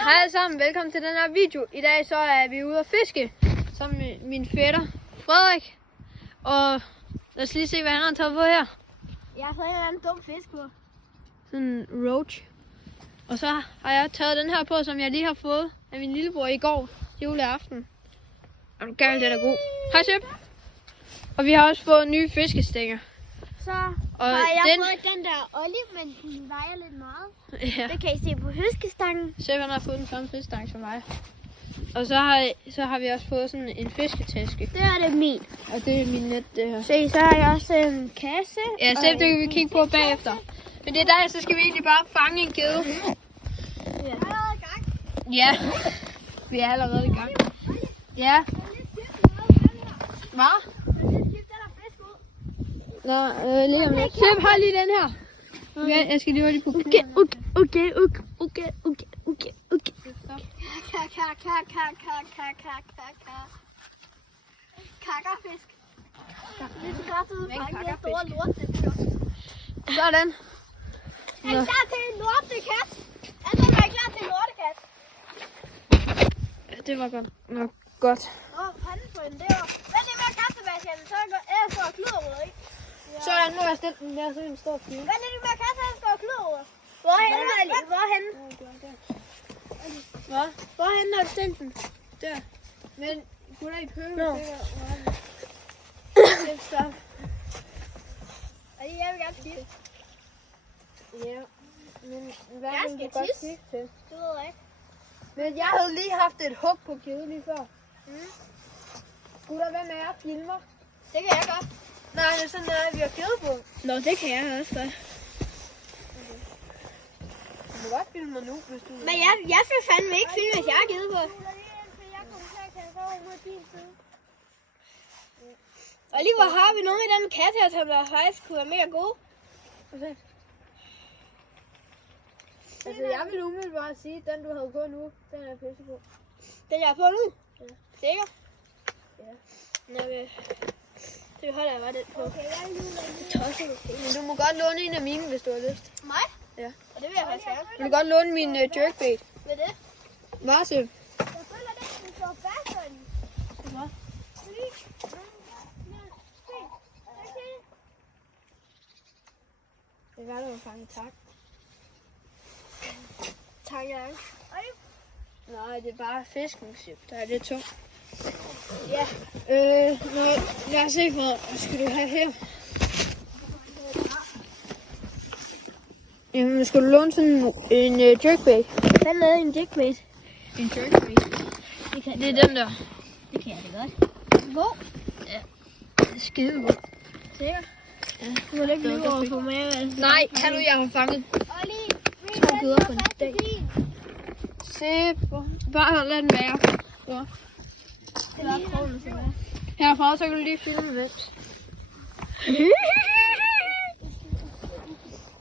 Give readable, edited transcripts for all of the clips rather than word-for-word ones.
Hej alle sammen, velkommen til den her video. I dag så er vi ude at fiske sammen med min fætter Frederik. Og lad os lige se, hvad han har taget på her. Jeg har fået en eller anden dum fisk på. Sådan en roach. Og så har jeg taget den her på, som jeg lige har fået af min lillebror i går juleaften. Er du galt, den er god. Hej Søb. Og vi har også fået nye fiskestænger. Så Og har jeg fået den der olive, men den vejer lidt meget. Ja. Det kan I se på fiskestangen. Søb han har fået den samme fiskestang som mig. Og så har vi også fået sådan en fisketaske. Det er det min. Og det er min net, det her. Se, så har jeg også en kasse. Ja, Sepp, det kan vi kigge på bagefter. Men det er der, så skal vi egentlig bare fange en gede. Ja. Ja, vi er allerede i gang. Ja. Hvad? Nå, lige om lidt. Sepp, hold lige den her. Okay, jeg skal lige hurtigt på. Okay. Kakkerfisk. Det er kraftigt fange de store lorte. Sådan. Er I klar til en lortekat? Er du klar til en lortekat? Det var godt. Nå, godt. Panden på den der. Vent lige med at kaste, Sebastian. Så er der står kluderruder i. Sådan, nu er jeg stillet den der, så den står fint. Vent lige med at kaste, der står kluderruder. Hvorhenne? Hvad? Hvorhenne har du stillet den? Der. Men, kunne der ikke høre Nå. det? Det er stop. Jeg vil gerne skifte. Ja. Men hvad Jeg vil skal du godt tisse. skifte til? Det ved jeg ikke. Men jeg havde lige haft et hug på kæden lige før. Skulle der være med at filme? Det kan jeg godt. Nej, det er sådan noget, vi har kæde på. Nå, det kan jeg også godt. Du må godt filme mig nu, hvis du... Men jeg skal fandme ikke filme, hvis jeg har givet på. Og lige hvor har vi nogle af den kat her, som der faktisk kunne være mega gode. Okay. Altså, jeg vil umiddelbart sige, at den du havde på nu, den er pisse på. Den jeg er på nu? Ja. Sikker? Ja. Nå, det holder jeg bare den på. Okay, jeg er Men du må godt låne en af mine, hvis du har lyst. mig? Ja. Og det vil jeg faktisk gerne. Du kan godt låne min jerkbait. Hvad er det? Hvad, Sepp? Jeg føler det, den står fast på den. Hvad? Det var der jo fange tak. Tak, jeg. Nej, det er bare fisken, Sepp. Der er lidt tungt. Ja. Lad os se, hvad skal du have her? Jamen, skal du låne sådan en jerkbait? Hvad lavede en dickbait? En jerkbait? Det er den der. Det kan jeg da godt. God. Ja. Det er skide god. Sikker? Ja. Du må ikke lyve over på mig. Nej, kan du? Jeg har fanget Olli, 2 geder på en dag. Se, bare lad den være. Så. Det var krogen, så var. Herfra, så kan du lige filme vent.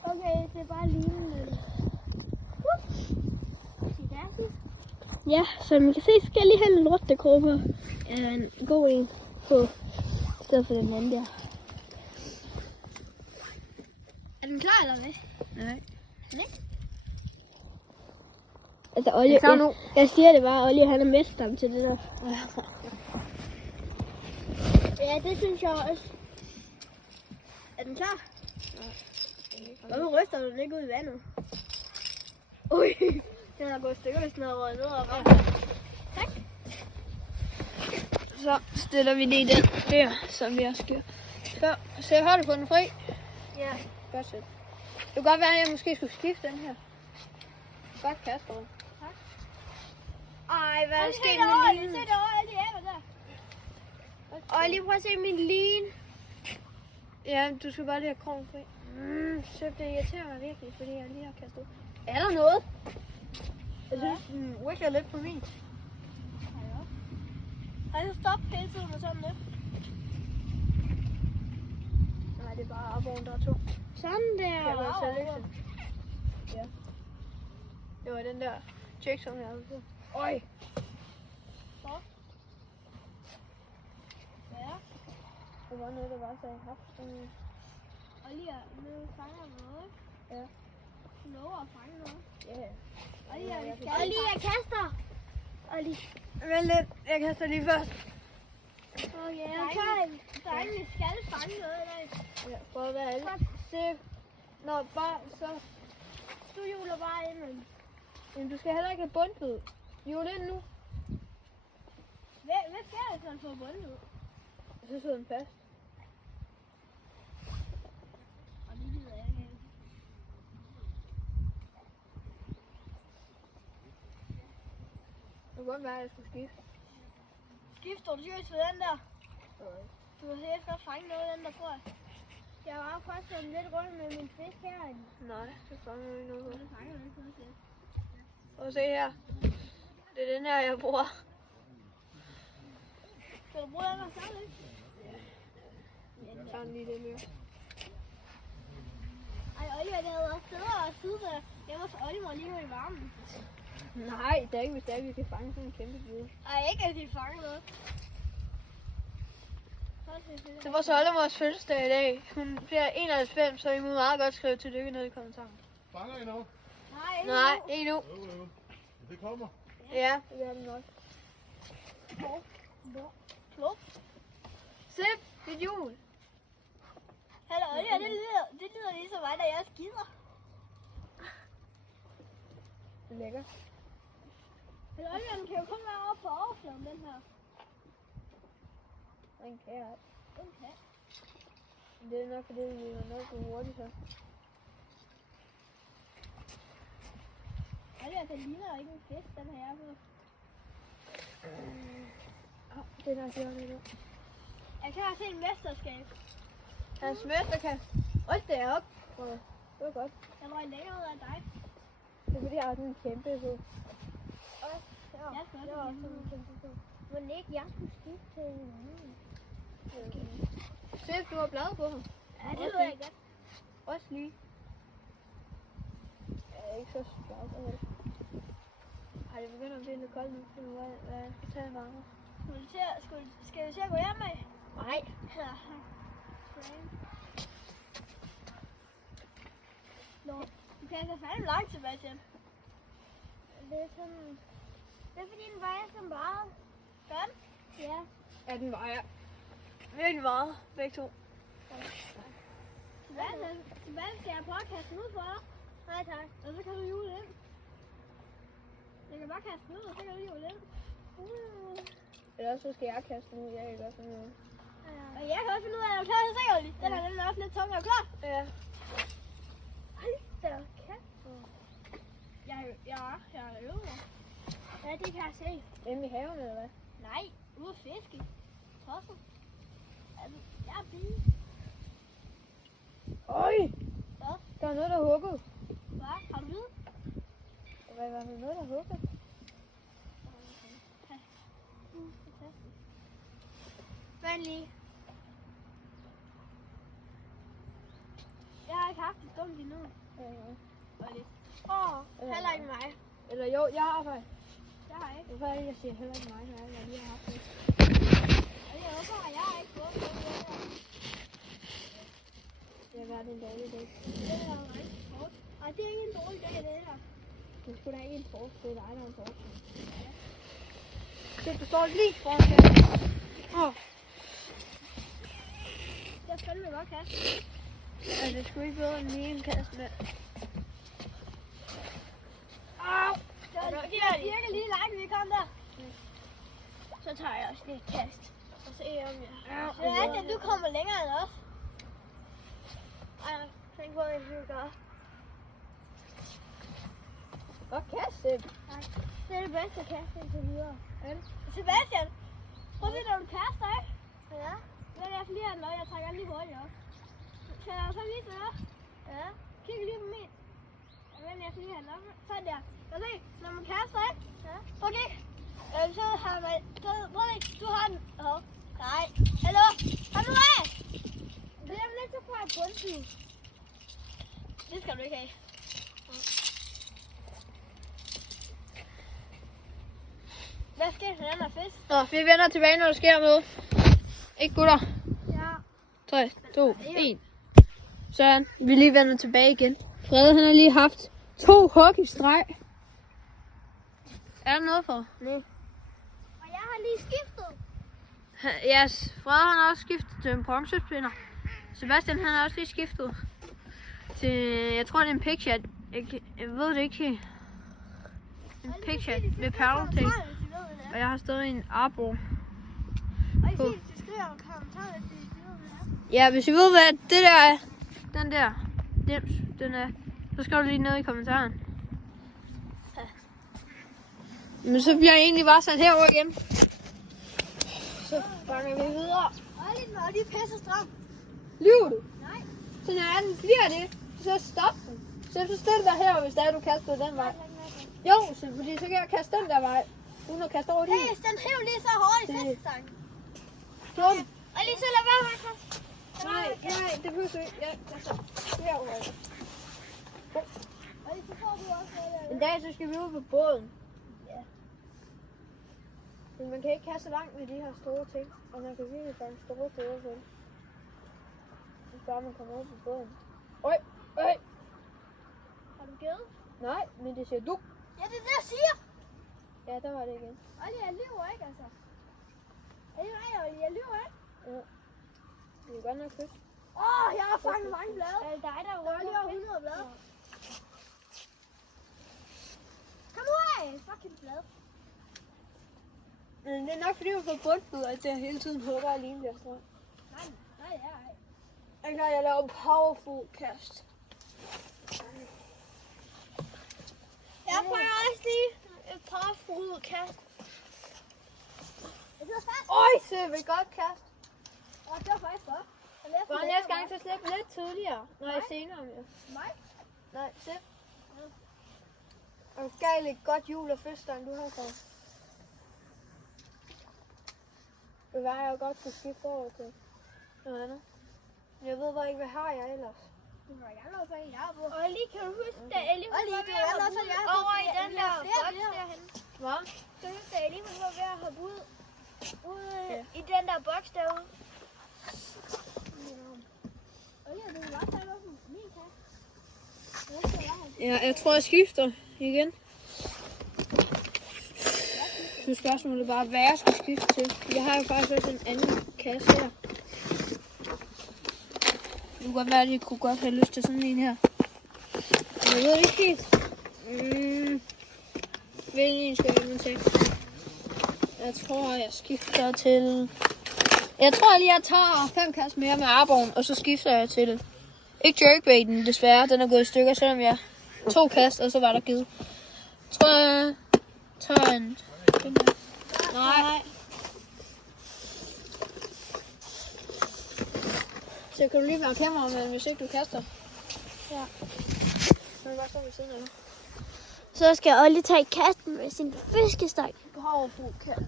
Okay, det er bare lignende. Ja, som I kan se, skal jeg lige have en lortegruppe. En god en på, i stedet for den anden der. Er den klar, eller hvad? Nej. Nej? Altså, Olli, jeg siger det bare, Olli han er mester til det der. Ja, det synes jeg også. Er den klar? Hvorfor ryster du den ikke ud i vandet? Ui, den har gået i stykker, hvis den har røget ned og ramt. Tak. Så stiller vi lige den der, som vi også gør. Så har du fået den fri? Ja. Godt sæt. Det kunne godt være, at jeg måske skulle skifte den her. Godt kaste over. Tak. Ej, hvad er der sket med med linen? linen? Se derovre, alle de æbler der. Olli, prøv at se min lin. Ja, du skal bare lige have krogen fri. Så det irriterer mig virkelig, fordi jeg lige har kastet. Er der noget? Jeg synes, den wicker lidt på min. Har du stoppet hele tiden med sådan det? Nej, det er bare aboven, der er to. Sådan der. Det var selection. Ja. Det var den der check, som jeg havde på. Øj! Ja. Det var noget, der var så i haft. Olli, nu fanger noget. Ja. lover at fange noget. Ja. Olli, jeg kaster. Olli. Vent lidt, jeg kaster lige først. Okay, jeg tager en. Der er ikke, vi skal fange noget i dag. Ja, prøv at være alle. Se, når bare så... Du hjuler bare ind. Men du skal heller ikke have bundlyd. Hjul ind nu. Hvad skal jeg så få bundet ud? Så sidder den fast. Og det gider jeg ikke. Det kunne godt være, at jeg skulle skifte. Skifter du seriøst ved den der? Du har sikkert godt fange noget af den der, tror jeg. Jeg var faktisk sådan lidt rundt med min fisk herinde. Nej, det fanger jeg ikke noget på. Det fanger ikke noget selv. Prøv at se her. Det er den her, jeg bruger. Skal du bruge den her selv, ikke? Jeg tager den lige det løb. Ej, Oliver, det havde været federe at sidde der hjemme hos Oliver lige nu i varmen. Nej, det er ikke, hvis det er, vi kan fange sådan en kæmpe bide. Ej, ikke at de fanger noget. Det var så Oldemors fødselsdag i dag. Hun bliver 91, så I må meget godt skrive tillykke ned i kommentaren. Fanger I nu? Nej, ikke nu. Jo. Det kommer. Ja, det gør den nok. Klog. Slip, dit hjul. Hallo, Oliver, det lyder ligesom mig, da jeg skider. Lækker. Hallo, Oliver, den kan jo kun være oppe på overfladen, den her. Den kan jeg. Okay. Det er nok fordi, vi er nok gå hurtigt her. Oliver, den ligner ikke en fisk, den her på. Den har jeg gjort nu. Jeg kan se en mesterskab. Hans mesterkast. Hold da op. Det var godt. Jeg røg længere ud af dig. Det er fordi, jeg har sådan en kæmpe på. Jeg skal også også sådan en kæmpe på. Men ikke, jeg skulle skifte til en anden. Slip, du har bladet på ham. Ja, det ved jeg godt. Også lige. Jeg er ikke så skarp. Ej, det begynder at blive lidt koldt nu. Så nu hvad jeg skal tage varme. Skal vi se at gå hjem med? Nej. Ja. Nå, du kan altså fandme langt, Sebastian. Det er sådan... Det er fordi, den vejer så meget. Hvad? Ja. Ja, den vejer virkelig meget. Begge to. Sebastian, skal jeg prøve at kaste den ud for dig? Nej tak. Og så kan du hjule ind. Jeg kan bare kaste den ud, og så kan du hjule ind. Eller også så skal jeg kaste den ud. Jeg kan gøre sådan noget. Og jeg kan også finde ud af, at jeg er klar til at se, Olli. Den er nemlig også lidt tung. Er du klar? Ja. Hold da kæft. Jeg er øvet mig. Ja, det kan jeg se. Inde i haven, eller hvad? Nej, ude at fiske. Tosset. Altså, jeg er bide. Øj! Hvad? Der er noget, der huggede. Hvad? Har du lyd? Hvad var det noget, der huggede? Fantastisk. Vent lige. Jeg har ikke haft det dumt endnu. Olli. Heller ikke mig. Eller jo, jeg har faktisk. Jeg har ikke. Hvorfor er det, jeg siger heller ikke mig, når jeg lige har haft det? Olli, hvorfor har jeg ikke fået det her? Det har været en dårlig dag. Det er rigtig hårdt. Ej, det er ikke en dårlig dag, det her. Det skulle da ikke en torsk. Det er dig, der er en torsk. Se, du står lige foran her. Det er fandme godt kast. Ja, det skulle ikke bedre end lige en kast med. Au! Det var cirka lige langt, vi kom der. Så tager jeg også lige et kast. Og se om jeg... Det er at du kommer længere end os. Ej, tænk på, hvad jeg skal gøre. Godt kast, Seb. Det er det bedste kast indtil videre. Sebastian, prøv lige, når du kaster, ikke? Ja. Det er derfor lige, når jeg trækker lige hurtigt op. Kan jeg så lige det? Ja. Kig lige på min. Jeg skal lige have den op. Sådan der. Kan du se, når man kaster, ikke? Ja. Okay. Så har man... Prøv lige, du har den. Nej. Hallo? Har du af? Det er lidt så fra bundsyn. Det skal du ikke have. Hvad sker der, den her fisk? Nå, vi vender tilbage, når der sker noget. Ikke gutter? Ja. 3, 2, 1. Sådan, vi lige vender tilbage igen. Frede, han har lige haft 2 hug i streg. Er der noget for? Nej. Og jeg har lige skiftet. Ja, Frede han har også skiftet til en bronzespinder. Sebastian han har også lige skiftet til, jeg tror det er en picture. Jeg ved det ikke helt. En picture med paddle tape. Og jeg har stadig en arbo. Og I siger, at de skriver om kommentarer, hvis I ved, hvad det er. Ja, hvis I ved hvad det der er, den der dims, den er, så skriv det lige ned i kommentaren. Ja. Men så bliver jeg egentlig bare sat herover igen. Så bakker vi videre. Olli, når de pisser stram. Lyver du? Nej. Så når den bliver det, så stop den. Så stil dig herover, hvis det er, du kaster den vej. Jo, så, fordi så kan jeg kaste den der vej, uden at kaste over din. Hey, den hæv lige så hårdt i Det- festestangen. Dum. Olli, så lad være med at kaste. Nej, det behøver du ikke. Ja, altså, herover. Olli, så får du også noget af det. En dag, så skal vi ud på båden. Ja. Men man kan ikke kaste så langt med de her store ting. Og man kan virkelig fange store steder på. Hvis bare man kommer ud på båden. Øj, øj. Har du givet? Nej, men det siger du. Ja, det er det, jeg siger. Ja, der var det igen. Olli, jeg lyver ikke, altså. Nej, Olli, jeg lyver ikke. Det er godt nok fedt. Jeg har fanget mange blade. Er det dig, der Der er lige over 100 blade. Kom nu af, fucking blad. Men det er nok fordi, du får bundbid, at jeg hele tiden hugger alene der strøm. Nej, det er ej. Jeg kan jeg laver powerful kast. Jeg prøver også lige et par frudkast. Det sidder fast. Øj, se, vil godt kast. Det var faktisk godt. Bare næste gang, så slip lidt tidligere. Nej, senere mere. Mig? Nej, slip. Og gav lidt godt jul og fødselsdag, du har fået. Det var jeg jo godt kunne skifte over til noget andet. Jeg ved bare ikke, hvad har jeg ellers. Og lige kan du huske, da Ellie Og lige, var du ved at er hoppe også, ud jeg over i har den der flere boks billeder. derhen. Hvad? Kan du huske, da Ellie var ved at hoppe ud i den der boks derude? Ja, jeg tror, jeg skifter igen. Så spørgsmålet er bare, hvad jeg skal skifte til. Jeg har jo faktisk også en anden kasse her. Det kunne godt være, at jeg kunne godt have lyst til sådan en her. Men jeg ved det ikke helt. Hvilken en skal jeg til? Jeg tror, jeg skifter til... Jeg tror lige, jeg tager 5 kasser mere med Arborn, og så skifter jeg til... Ikke jerkbaiten, desværre. Den er gået i stykker, selvom jeg 2 kast, og så var der givet. Jeg tror, jeg tager en... Nej. Så kan du lige være kamera med, hvis ikke du kaster. Ja. Så kan du bare stå ved siden af dig. Så skal Olli tage kasten med sin fiskestang. Powerful kast.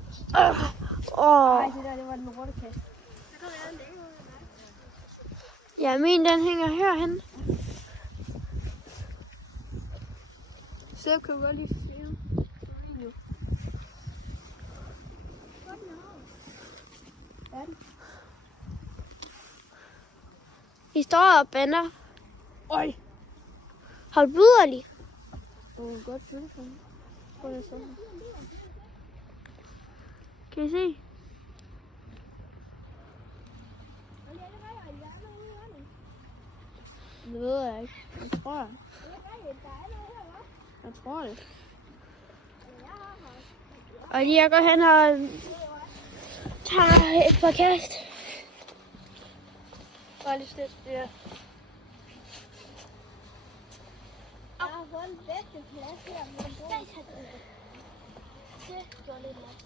Åh. Nej, det der, det var den rottekasse. Ja, min den hænger herhen. Så kan du godt lige filme. Vi står og bander. Øj. Har du blod, Olli? Du kan godt følge for mig. Prøv at se. Kan I se? Det ved jeg ikke. Jeg tror jeg. Jeg tror det. Olli, jeg går hen og tager et par kast. Bare lige slet. Ja. Jeg har fået en bedste plads her, men det gjorde lidt langt.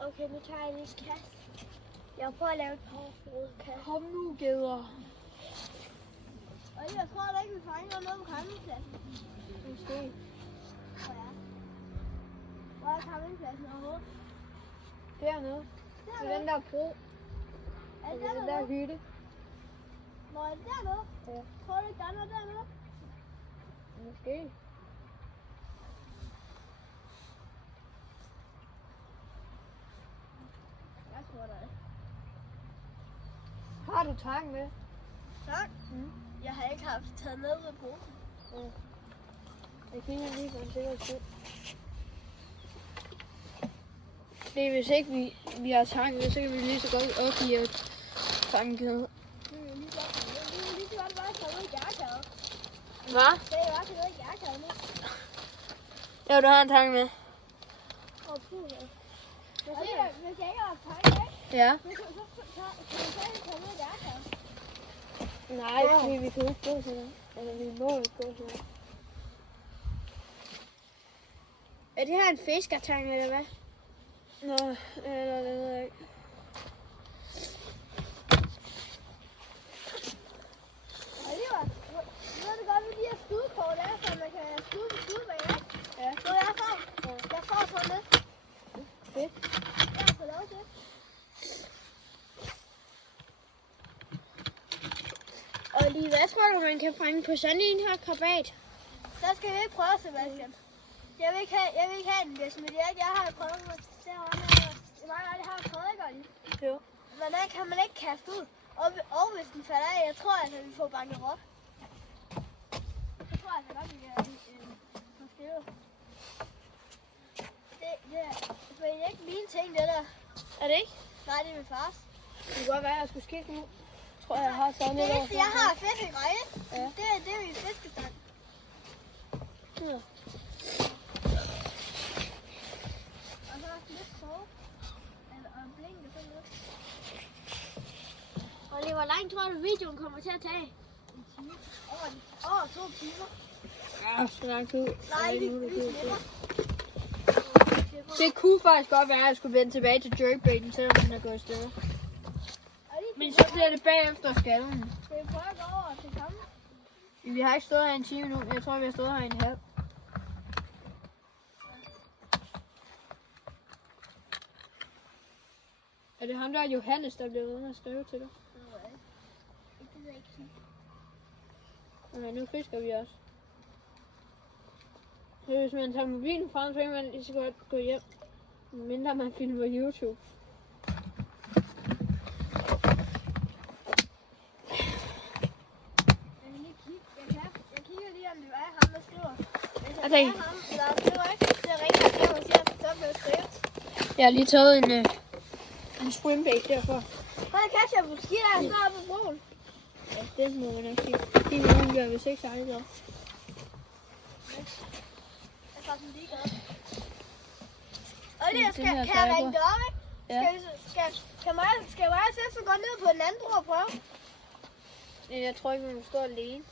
Okay, nu tager jeg lige et kast. Jeg prøver at lave et powerful kast. Kom nu, gæder. Og jeg tror da ikke, vi fanger noget på campingpladsen. Måske. Hvor er campingpladsen overhovedet? Dernede. Ved den der bro. Er det Ved den der dernede? hytte. Nå, er det dernede? Ja. Tror du ikke, der er noget dernede? Måske. Jeg tror da ikke. Har du tang med? Tak. Mm. Jeg har ikke haft taget med ved posen. Jeg kigger lige på en sikkerheds skyld. Det er, hvis ikke vi har tanket, så kan vi lige så godt opgive at fange kød. Det er lige så godt bare tage ud i gærkæret. Hvad? Det er bare tage ud i gærkæret nu. Jo, du har en tanke med. Hvis jeg ikke har tanket, ikke? Ja. Så kan vi tage ud i gærkæret. Nej, fordi vi kan ikke gå sådan. Eller vi må ikke gå sådan. Er det her en fiskertang, eller hvad? Nå, eller det ved jeg ikke. Oliver, ved du godt, hvad de her skudekort er, så man kan skyde på skudebane, ikke? Ja. Så jeg får. Jeg får sådan lidt. Fedt. Jeg har fået lov til. Og lige, hvad tror du, man kan fange på sådan en her krabat? Så skal vi ikke prøve, Sebastian. Jeg vil ikke have den, hvis med det ikke. Jeg har prøvet med derovre. Det var jeg har prøvet, ikke, Oliver? Jo. Men den kan man ikke kaste ud. Og hvis den falder af, jeg tror altså, vi får banket op. Så tror jeg altså godt, vi kan få skrevet. Det er ikke mine ting, det der. Er det ikke? Nej, det er min fars. Det kunne godt være, at jeg skulle skifte nu. Jeg tror, jeg har taget Det lidt over. eneste, jeg har fiskegrej. Ja. Det er min fiskestang. Ja. Og så også lidt krog. Og en blink og sådan noget. Og det, hvor langt tror du, videoen kommer til at tage? En time. Over 2 timer. Ja, så langt ud. Nej, vi det, slipper. det kunne faktisk godt være, at jeg skulle vende tilbage til jerkbaiten, selvom den er gået i stykker. Men så bliver det bagefter skallen. Skal vi prøve at gå over til kampen? Vi har ikke stået her en time nu. Jeg tror, vi har stået her en halv. Er det ham der Johannes, der bliver ved med at skrive til dig? Okay, nu fisker vi også. Så hvis man tager mobilen frem, så kan man lige så godt gå hjem. Mindre man filmer YouTube. Jeg kigger lige, om det er ham, der skriver. Hvis det Okay. er ham, eller skriver ikke, så ringer jeg til ham og siger, at så bliver skrevet. Jeg har lige taget en swimbait derfor. Hold kæft, jeg måske er snart på broen. Ja, det må man nok sige. 10 minutter gør vi 6 sejlet op. Jeg er faktisk lige glad. Olli, Det kan her jeg sejler. ringe det op, ikke? Ja. Skal mig og Sefse gå ned på den anden bro og prøve? Men jeg tror ikke, vi må stå alene.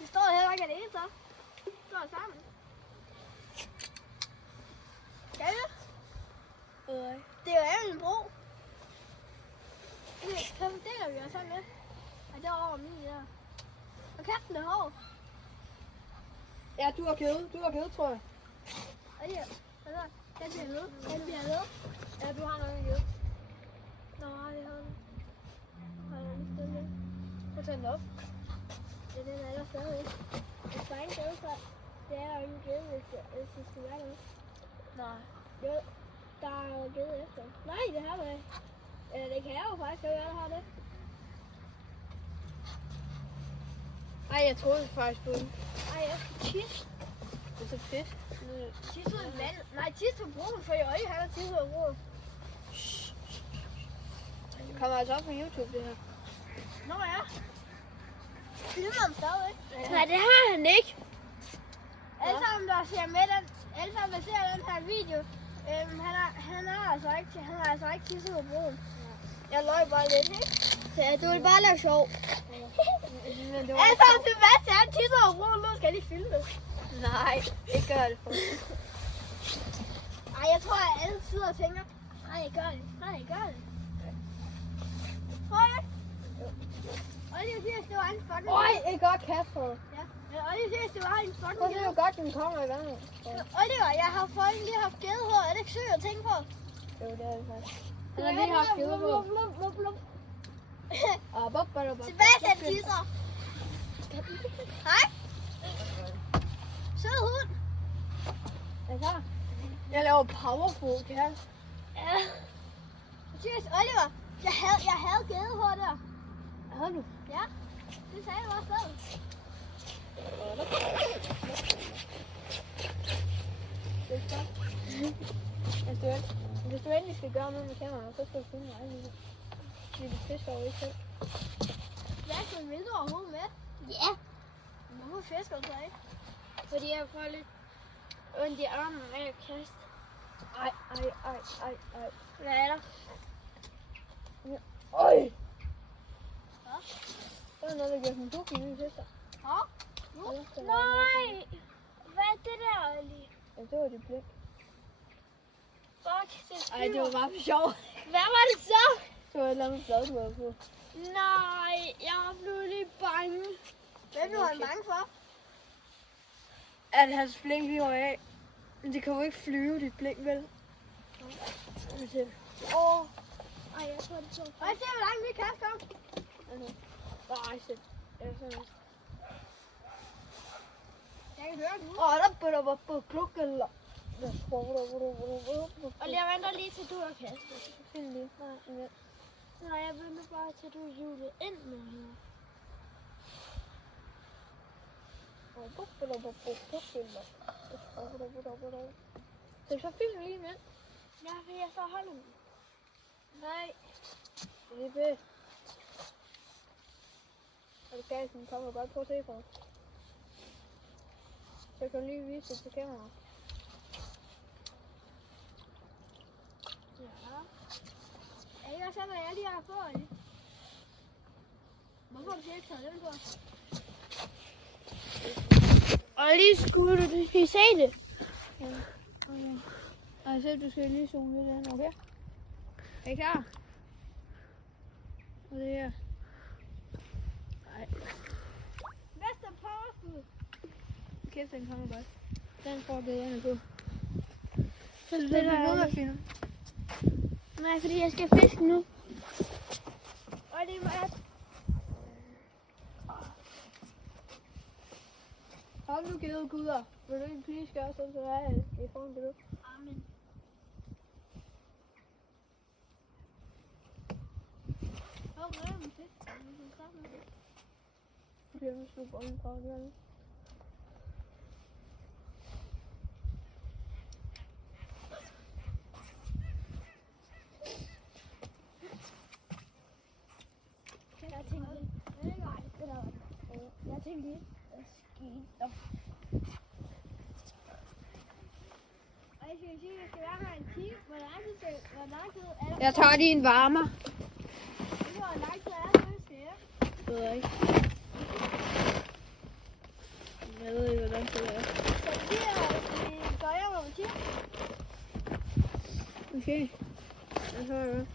Vi står heller ikke alene, så. Vi står sammen. Skal vi? Det er jo en bro. Så deler vi os sådan lidt. Og det er over min der. Og kæften er hård. Ja, du har givet, tror jeg. Og det er, den bliver ved. Den bliver ved. Ja, du har nok en givet. Nå, det har den. Har jeg lige stået lidt. Så tag den op. Ja, den er der stadig. Det er ikke gade for. Det er jo ikke gade, hvis det skal være noget. Nej. Jo, der er jo gade efter. Nej, det har vi. Eller det kan jeg jo faktisk godt være, der har det. Ej, jeg troede faktisk på den. Ej, jeg skal tisse. Det er så fedt. Tisse ud i vand. Nej, tisse på broen, for jeg ikke har tisse på broen. Det kommer altså op på YouTube, det her. Nå ja. Filmer ham stadig. Nej, det har han ikke. Alle sammen, der ser med den, alle sammen, der ser den her video, han har altså ikke tisset på broen. Jeg løg bare lidt, ikke? Ja, du vil bare lave sjov. Men det var Altså, Sebastian, han tisser på broen, nu skal jeg lige filme det. Nej, ikke gør det for. Ej, jeg tror, at alle sidder og tænker, nej, jeg gør det. Nej, jeg gør det. Prøv det. Oliver siger, at det var en fucking... Øj, ikke godt Kasper. Ja, Oliver siger, at det var en fucking... Prøv at se, hvor godt den kommer i vandet. Oliver, jeg har fucking lige haft gedehår. Er det ikke sødt at tænke på? Jo, det er det faktisk. Han har lige haft givet på. Sebastian tisser. Hej. Sød hund. Er det klar? Jeg laver powerful, Kære. Ja. Seriøst, Oliver, jeg havde gedehår der. Havde du? Ja. Det sagde du også selv. Hvis du endelig skal gøre noget med kameraet, så skal du finde mig lige. Fordi du fisker jo ikke selv. Hvad vil du overhovedet med? Ja, Hvorfor fisker du så ikke? fordi jeg får lidt ondt i armen af at kaste. Ej. Hvad er der? Øj! Hvad? Det var noget, der gjorde sådan to nye fisker. Hå? Nej! Hvad er det der, Olli? Ja, det var det blik. Fuck, det Ej, det var bare for sjov. Hvad var det så? Det var et eller andet blad, du havde på. Nej, jeg blev lidt bange. Hvad blev han bange for? At hans blink lige var af. Men det kan jo ikke flyve, dit blink, vel? Åh. Ej, jeg tror, det tog. Og jeg ser, hvor langt vi kaster om. Nej, shit. Jeg er sådan. Jeg kan høre det. Der bøtter var på klukken. Og jeg venter lige til du har kastet. Find lige. Nej, jeg venter bare til du er hjulet ind med her. Skal vi så filme lige med? Ja, for jeg så holder den. Nej. Lippe. Er du galt, den kommer godt på at se på. Så jeg kan lige vise det til kameraet. Ja. Er det også, hvad jeg lige har fået, Olli? Hvorfor har du ikke taget den på? Og lige skulle du lige se det. Okay. Ej, så du skal lige zoome lidt ind. Okay? Er I klar? Og det her. Ej, Bedste påskud. kæft, den kommer godt. Den får det ene på. Så Det bliver ved med at filme. Nej, fordi jeg skal fiske nu. Og det var... Hold nu givet guder. Vil du ikke please gøre sådan, så er i form til det? Amen. Hvor er det musik? Okay, nu skal du bolden fra det. Jeg tænkte lige, hvad skete der? Og jeg synes, at jeg skal være her en time. Hvor lang tid er der? Jeg tager lige en varmer. Hvor lang tid er der, skal jeg? Ved jeg ikke. Jeg ved ikke, hvordan det er. Så vi går hjem om en time. Okay. Jeg hører det.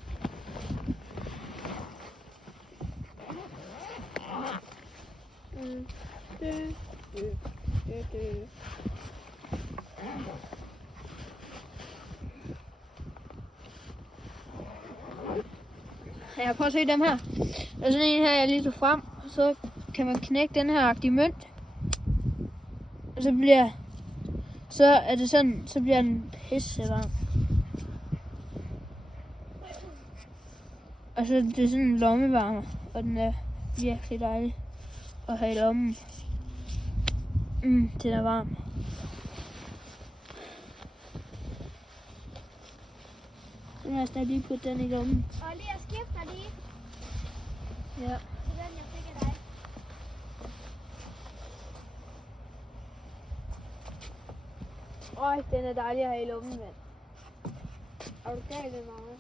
Ja, prøv at se dem her. Der er sådan en her, jeg lige tog frem. Så kan man knække den her agtige mønt. Og så er det sådan, så bliver den pissevarm. Og så er det sådan en lommevarmer, og den er virkelig dejlig at have i lommen. Den er varm. Den her skal lige putte den i lommen. Og lige at skifte lige Ja. til den, jeg fik af dig. Øj, den er dejlig at have i lommen, mand. Er du galt, den varme?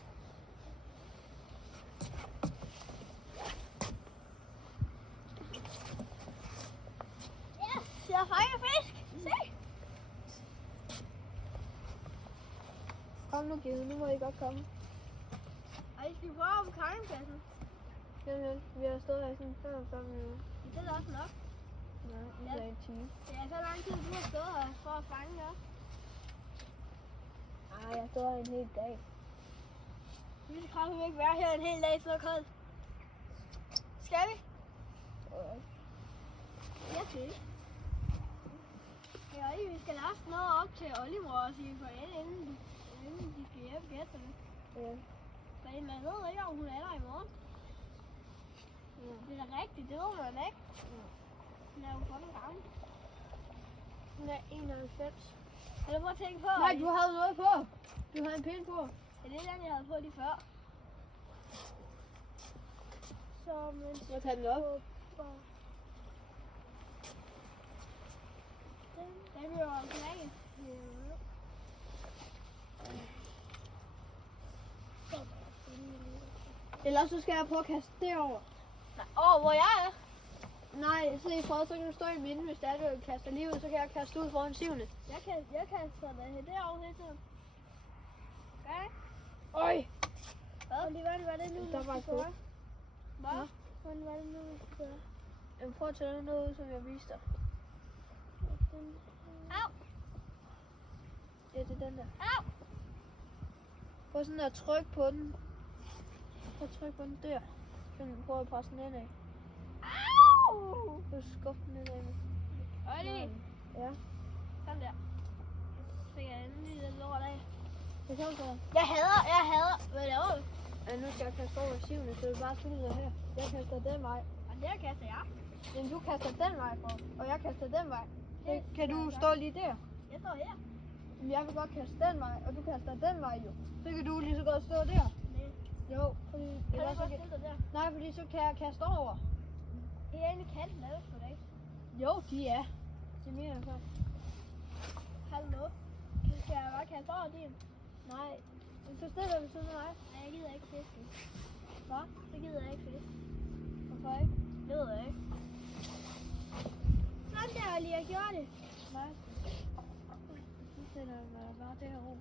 Yes, jeg fanger fisk. Se. Kom nu, Gitte, nu må I godt komme. Og I skal prøve om campingpladsen. Jamen, vi har stået her i sådan 45 minutter. Det er da også nok. Nej, nu er det en time. Det er så lang tid, du har stået her for at fange det. Ej, jeg stod her en hel dag. Vi skal kraftigt ikke være her en hel dag, så er det koldt. Skal vi? Jeg synes. Ja, vi skal lade noget op til oldemor og sige for inden de skal hjælpe gæsterne. Ja. Men man ved ikke, om hun er der i morgen. Det er da rigtigt, det ved man ikke. Den er jo kun gammel. Den er 91. Eller prøv at tænke på. Nej, du havde noget på. Du havde en pind på. Ja, det er den, jeg havde på lige før. Så, men... Jeg tager den op. Den bliver jo knækket. Ellers så skal jeg prøve at kaste derover. Hvor jeg er? Nej, så i forhold, så kan du stå i midten, hvis det er, du kaster lige ud, så kan jeg kaste ud foran syvende. Jeg kaster det derovre hele tiden. Okay. Øj! Hvordan var det nu, Der var et skub. Hvad? Hvordan var det nu, vi skulle gøre? Jamen, prøv at tage noget ud, som jeg viste dig. Au! Ja, det er den der. Au! Prøv sådan at trykke på den. Prøv at trykke på den der. Så prøv at presse den indad. Au! Prøv at skubbe den indad med. Olli! Ja. Sådan der. Så fik jeg endelig lidt lort af. Det kan så. Jeg hader. Hvad laver du? Ja, nu skal jeg kaste over i syvende, så det er bare slutter her. Jeg kaster den vej. Og der kaster jeg. Jamen, du kaster den vej, for, og jeg kaster den vej. Så kan du stå lige der? Jeg står her. Men jeg vil godt kaste den vej, og du kaster den vej jo. Så kan du lige så godt stå der. Nej. Jo, fordi... Kan ellers du så godt kan... stille dig der? Nej, fordi så kan jeg kaste over. Herinde kan den lave på dig. Jo, de er. Det er mere så. Hallo? Skal jeg bare kaste over din? Nej, men så stiller vi sådan mig. Nej, jeg gider ikke fiske. Hvad? Det gider jeg ikke fiske. Hvorfor ikke? Det ved jeg ikke. Sådan der, Olli, jeg gjorde det. Nej. Så stiller jeg mig bare derovre.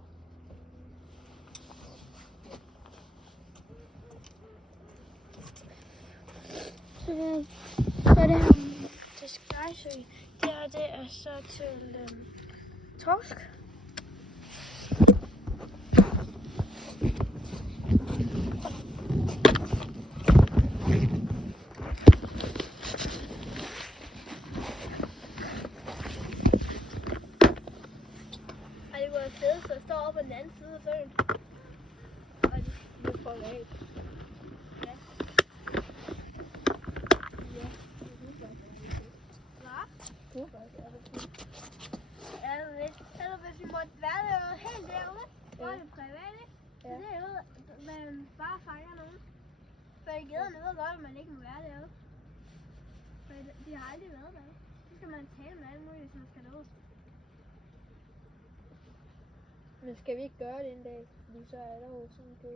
Så er det her til Skrejsø. Det er så til torsk. Ej, det var fedt, så jeg står oppe på den anden side af søen. Og det får jeg af. Ja. Ja. Hvad? Hvorfor er det fint? Ja, eller hvis vi måtte være derude helt derude, så er det privat, ikke? Så Ja. derude, man bare fanger nogen. For gæderne ved godt, at man ikke må være derude. For de har aldrig været derude. Så skal man tale med alle mulige, som skal derud. Men skal vi ikke gøre det en dag? Fordi så er der jo sådan en kø.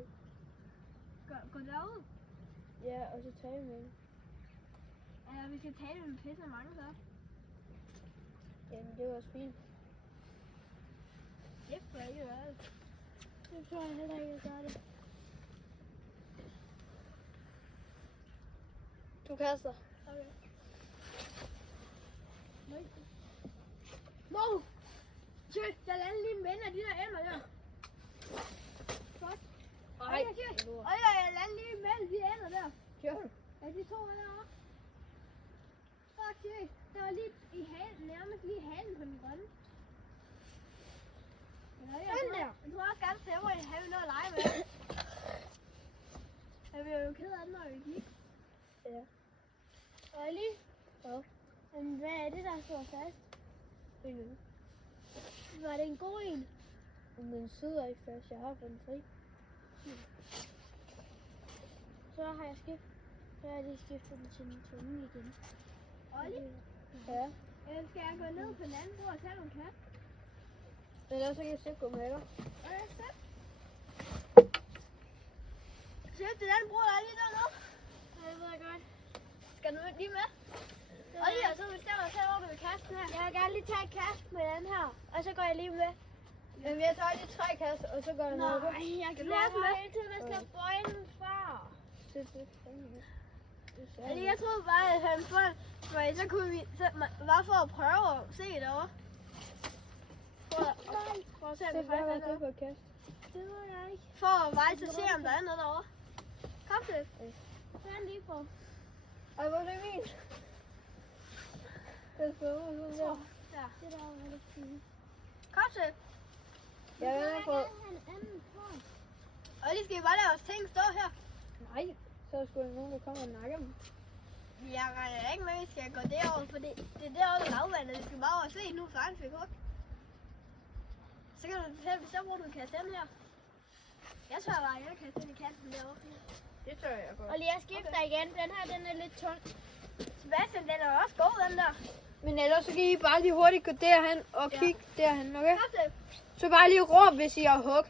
Gå derud. Ja, og så tale med dem. Ja, vi skal tale med pisse mange så. Jamen, det var også fint. Det får jeg ikke gøre det. Det tror jeg heller ikke, jeg gør det. Du kaster. Okay. No! Shit, jeg lander lige en ven af de der emmer der. Godt. Ej, shit. Jeg lander lige mellem de emmer der. Gør du? Ja, de to er derovre. Fuck shit. Det var lige i halen, nærmest lige i halen på den grønne. Den der. Jeg tror også gerne, at jeg have noget at lege med. Jeg bliver jo ked af den, når vi gik. Ja. Olli? Hvad? Men hvad er det, der står fast? Ingen. Var det en god en? Men den sidder ikke fast. Jeg har fået den fri. Så har jeg lige skiftet den til den tunge igen. Olli? Ja. Skal jeg gå ned på den anden bord og tage nogle kat? Ellers så kan jeg selv gå med dig. Okay, så. Chef, det er den bror, der er lige dernede. Ja, det ved jeg godt. Skal du lige med? Olli, og så bestemmer jeg selv, hvor du vil kaste den her. Jeg vil gerne lige tage et kast med den her, og så går jeg lige med. Jamen, jeg tager lige 3 kasser, og så går jeg noget. Nej, jeg glæder mig til, at jeg skal bøje den fra. Altså, jeg troede bare, at han får, for så kunne vi, bare for at prøve at se derovre. For at se, om Så vi hvad faktisk var er det noget. for et kast? Det ved jeg ikke. For at veje til at se, om der er noget derovre. Kom til. Så er lige på. Ej, hvor er det min? Det skal ud sådan der. Ja. Det der var lidt fint. Kom til. Jeg venter på... Og lige skal vi bare lade vores ting stå her. Nej, så er der sgu da nogen, der kommer og nakker dem. Jeg regner ikke med, at vi skal gå derover, for det er derovre, der er lavvandet. Vi skal bare over og se nu, faren fik hug. Så kan du selv bestemme, hvor du kan kaste den her. Jeg tror bare, jeg kan kaste den i kanten derovre. Det tør jeg godt. Og lige at skifte igen. Den her, den er lidt tynd. Sebastian, den er også god, den der. Men ellers så kan I bare lige hurtigt gå derhen og kigge derhen, okay? Kom til. Så bare lige råb, hvis I har hug.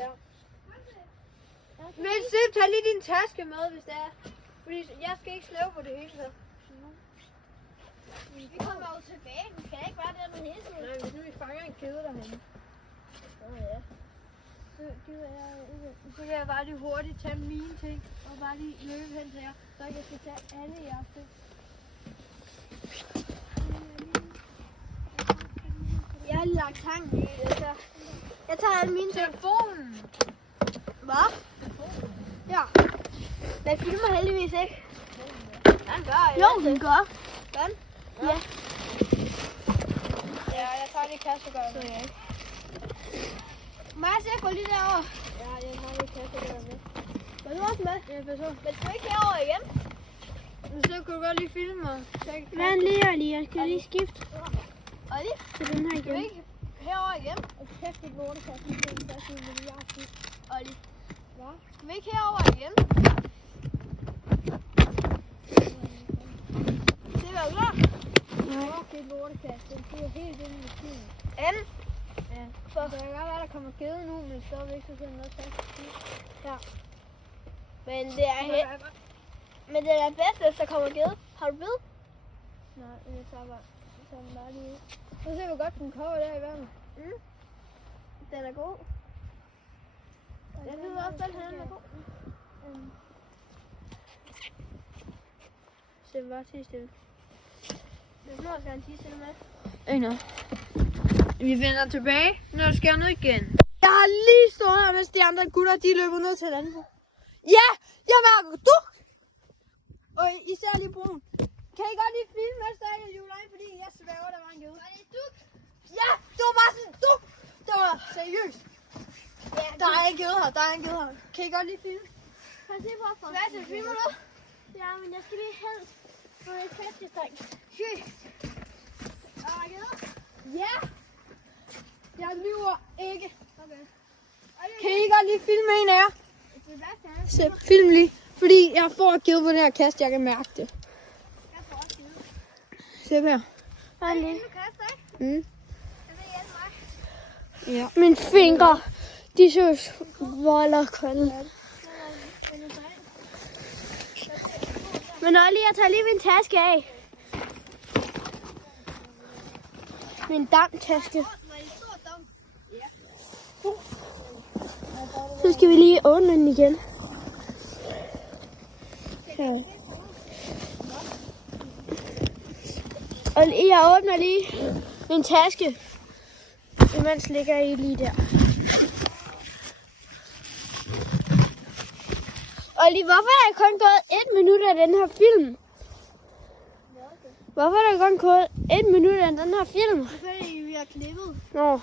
Ja. Men Sip, tag lige din taske med, hvis det er. Fordi jeg skal ikke slæve på det hele, så. Vi kommer jo tilbage. Vi skal ikke bare der med hele tiden. Nej, hvis nu vi fanger en kæde derhenne. Ja. Så kan jeg bare lige hurtigt tage mine ting, og bare lige løbe hen til jer, så jeg kan tage alle jeres ting. Jeg har lige lagt tanken i det, så jeg tager alle mine ting. Telefonen! Hvad? Ja. Den filmer heldigvis ikke. Den gør jeg. Jo, den gør. Den? Ja. Ja, jeg tager lige kassegøret med. Okay. Mads, jeg går lige derover. Ja, jeg tager lige kassegøret med. Var du også med? Ja, for så. Men skal vi ikke herover igen? Men så kunne du godt lige filme mig. Vent lige, Olli. Jeg skal lige skifte Olli, til den her skal vi igen. ikke herover igen? Og kæft, det lortekasse. Det er sådan en milliard. Olli. Hvad? Skal vi ikke herover igen? Det var klar. Nej, det er lortekasse. Den flyver helt ind i maskinen. Anden. Ja. Så det kan godt være, der kommer gede nu, men stadigvæk så ser noget fast. Ja. Men det er men det er bedst, hvis der kommer gede. Har du bid? Nej, jeg tager den bare lige ud. Så ser vi godt, den kommer der i vandet. Den er god. Jeg synes også, den her er god. Så bare til stille. Det må også gerne sige til med. Ikke noget. Vi vender tilbage, når der sker noget igen. Jeg har lige stået her, mens de andre gutter, de løber ned til landet. Ja, jeg mærker duk! Og især lige brun. Kan I godt lige filme, mens der er en juleøjne, fordi jeg svæver, der var en gede. Var det duk? Ja, det var bare sådan duk! Det var seriøst. Ja, Der er en gede her, der er en gede her. Kan I godt lige filme? Kan du se hvorfor? Hvad er det, filmer du? Ja, men jeg skal lige hen på et kastestang. Sygt. Er der geder? Ja! Jeg lyver ikke. Okay. Kan I godt lige filme en af jer? Sebastian, Så film lige. Fordi jeg får et givet på den her kast, jeg kan mærke det. jeg får også gede. Se her. Hej, du kaster, ikke? Mm. Jeg vil hjælpe mig. Ja. Mine fingre, de synes volderkolde. Men Olli, jeg tager lige min taske af. Min damtaske. Så skal vi lige åbne den igen. Her. Olli, jeg åbner lige min taske. Imens ligger I lige der. Olli, hvorfor er der kun gået 1 minut af den her film? Hvorfor er der kun gået 1 minut af den her film? Det er fordi, vi har klippet. Nå.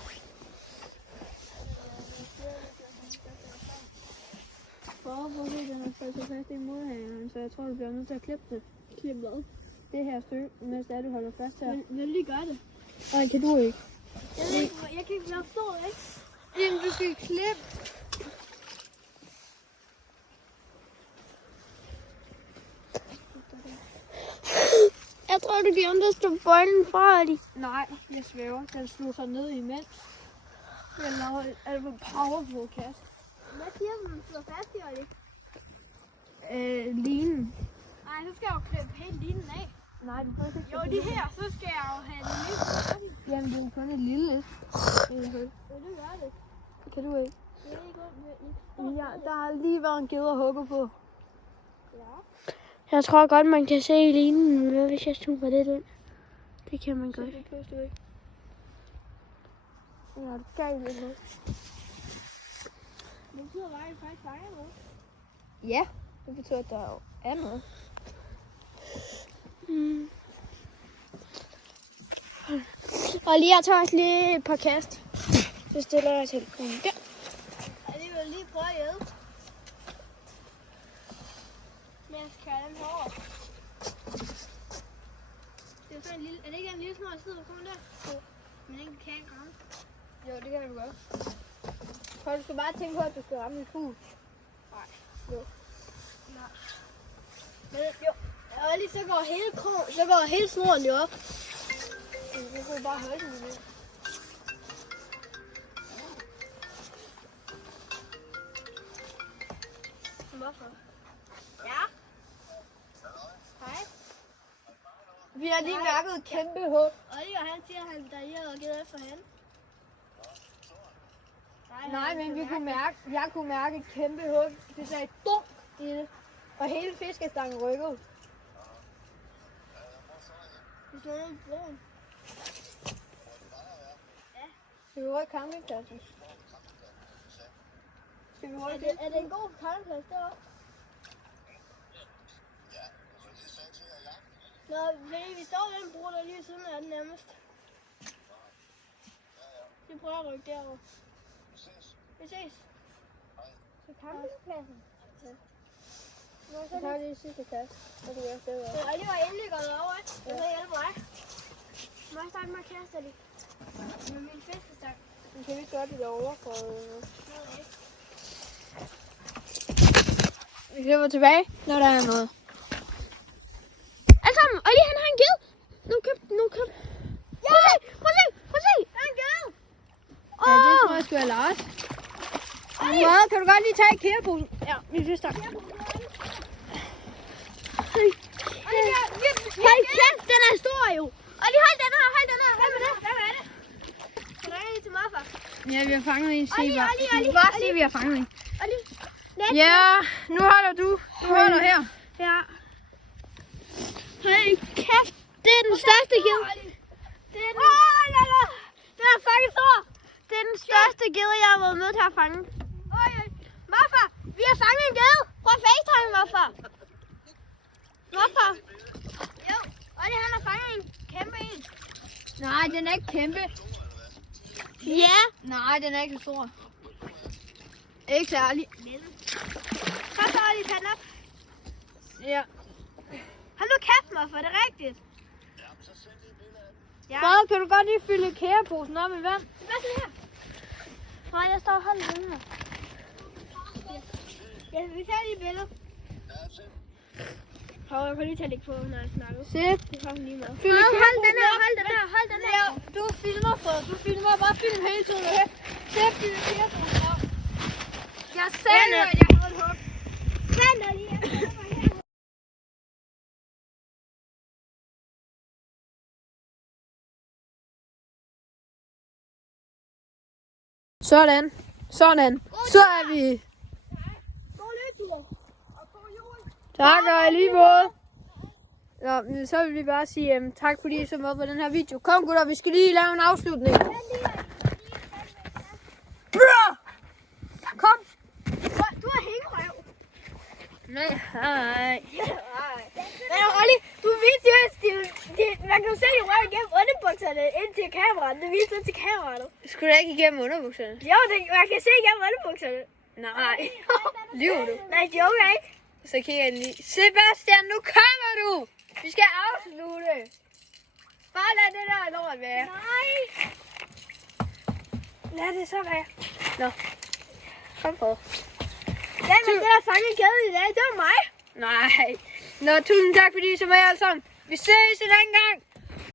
Prøv at se, den har fået så fast i modhængeren, så jeg tror, du bliver nødt til at klippe det. Klippe hvad? Det her stykke, mens det er, du holder fast her. Vil du lige gøre det? Nej, kan du ikke. Jeg kan ikke forstå det, ikke? Jamen, du skal klippe. Jeg tror, du glemte at stå bøjlen fra, Olli. Nej, jeg svæver. Den slog sig ned imens. Jeg laver et alvor powerful kast. Hvad siger du, når du slår fast i, Olli? Linen. Nej, så skal jeg jo klippe hele linen af. Nej, du får ikke. Jo, de her, så skal jeg jo have den lille færdig. Jamen, det er jo kun et lille lidt. Vil du gøre det? Kan du ikke? Det er ikke ondt. Ja, der har lige været en gede at hugge på. Jeg tror godt, man kan se linen, hvis jeg zoomer lidt ind. Det kan man godt. Det kan du ikke. Ja, det er galt lidt. Det betyder bare, at jeg faktisk fanger noget. Ja, det betyder, at der jo er noget. Mm. Og lige, jeg tager også lige et par kast. Så stiller jeg telefonen der. Og det vil lige prøve at hjælpe. Men jeg skal have dem herover. Det er sådan en lille... Er det ikke en lille små side, hvor kommer der? Jo. Men den kan ikke ramme. Jo, det kan du godt. For du skal bare tænke på, at du skal ramme en fugl. Nej. Jo. Nej. Men jo. Og lige så går hele snoren jo op. Det kunne bare holde den lidt. Hvorfor? Ja. Hej. Vi har lige mærket et kæmpe hug. Oliver han siger, at han har givet efter hende. Nej, men jeg kunne mærke et kæmpe hug. Det sagde dunk i det. Og hele fiskestangen rykkede. Vi slår ned i broen. Skal vi rykke campingpladsen? Skal vi rykke Er det en god campingplads deroppe? Nå, vi står ved den bro, der er lige ved siden af den nærmest. Vi prøver at rykke derover. Vi ses. Til campingpladsen. Så tager vi det sidste kast. Så kan vi også det Så Oliver er endelig gået over, ikke? Jeg vil hjælpe mig. Må jeg starte med at kaste det? Med min fiskestang. Men kan vi ikke gøre det derovre for... Vi løber tilbage, når der er noget. Alle sammen, Olli han har en ged. Nu køb. Ja! Prøv at se. Der er en ged. Ja, det tror jeg sgu er Lars. Kan du godt lige tage kæreposen? Ja, min fiskestang. Hold kæft, den er stor jo. Olli, hold den her. Hvad med det? Kan du ringe til morfar? Ja, vi har fanget en. Olli. Bare sige, vi har fanget en. Olli. Ja, nu holder du. Du holder her. Ja. Hold kæft, det er den største ged. Det er den. Den er fucking stor. Det er den største ged, jeg har været med til at fange. Morfar, vi har fanget en ged. Prøv at facetime, morfar. Morfar. Jo, Olli han har fanget en kæmpe en. Nej, den er ikke kæmpe. Ja. Nej, den er ikke så stor. Ikke særlig. Kom så, Olli, tag den op. Ja. Hold nu kæft, morfar, det er rigtigt. Ja. Frederik, kan du godt lige fylde kæreposen op med vand? Hvad så her? Nej, jeg står og holder den her. Ja, vi tager lige billeder. Hov, jeg kan lige tage det på, når jeg snakker. Se. Det kommer lige med. Fylde Hold den her. Ja, du filmer, Frederik. Du filmer. Bare film hele tiden. Okay? Se, fylde kæreposen op. Jeg sagde jo, at jeg havde et hug. Vent da lige, jeg kommer her. Sådan. Så er vi. God løbetur. Og god jul. Tak og lige måde. Nå, men så vil vi bare sige tak fordi I så med på den her video. Kom gutter, vi skal lige lave en afslutning. Bro! Kom. Du har hængerøv. Nej, hej. Men Olli, du viste jo, man kan jo se røv igennem underbukserne ind til kameraet. Det viste til kameraet. Skulle da ikke igennem underbukserne? Jo, man kan se igennem underbukserne. Nej. Lyver du? Nej, det joker ikke. Så kigger jeg lige. Sebastian, nu kommer du! Vi skal afslutte. Bare lad det der lort være. Nej. Lad det så være. Nå. Kom på. Hvem er det, der fangede gæden i dag? Det var mig. Nej. Nå, tusind tak fordi I så med alle sammen. Vi ses en anden gang.